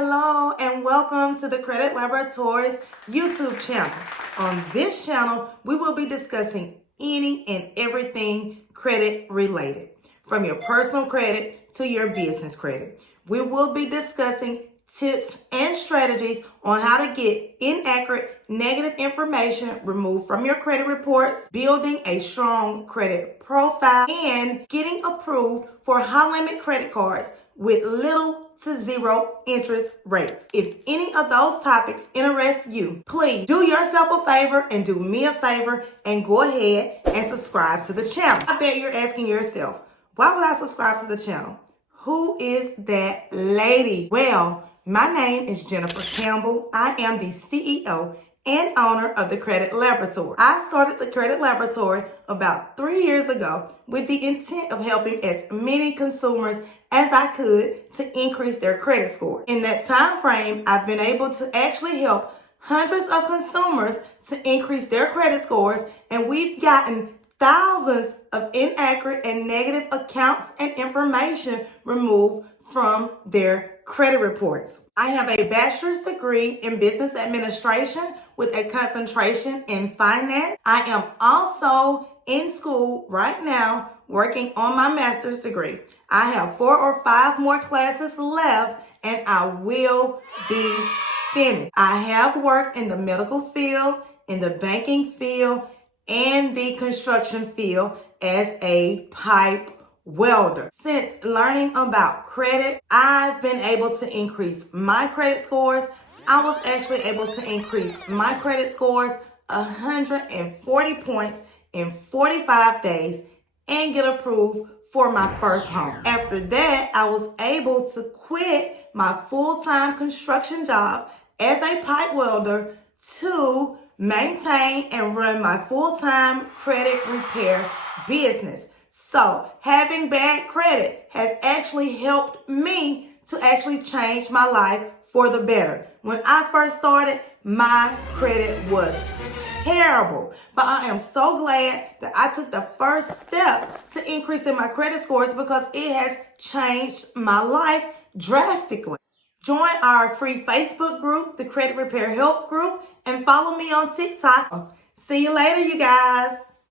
Hello, and welcome to the Credit Laboratories YouTube channel. On this channel, we will be discussing any and everything credit related, from your personal credit to your business credit. We will be discussing tips and strategies on how to get inaccurate, negative information removed from your credit reports, building a strong credit profile, and getting approved for high-limit credit cards with little to zero interest rates. If any of those topics interest you, please do yourself a favor and do me a favor and go ahead and subscribe to the channel. I bet you're asking yourself, why would I subscribe to the channel? Who is that lady? Well, my name is Jennifer Campbell. I am the CEO and owner of the Credit Laboratory. I started the Credit Laboratory about 3 years ago with the intent of helping as many consumers as I could to increase their credit score. In that time frame, I've been able to actually help hundreds of consumers to increase their credit scores, and we've gotten thousands of inaccurate and negative accounts and information removed from their credit reports. I have a bachelor's degree in business administration with a concentration in finance. I am also in school right now working on my master's degree. I have 4 or 5 more classes left and I will be finished. I have worked in the medical field, in the banking field, and the construction field as a pipe welder. Since learning about credit, I've been able to increase my credit scores. I was actually able to increase my credit scores 140 points in 45 days and get approved for my first home. After that, I was able to quit my full-time construction job as a pipe welder to maintain and run my full-time credit repair business. So having bad credit has actually helped me to actually change my life for the better. When I first started, my credit was terrible, but I am so glad that I took the first step to increasing my credit scores because it has changed my life drastically. Join our free Facebook group, the Credit Repair Help Group, and follow me on TikTok. See you later, you guys.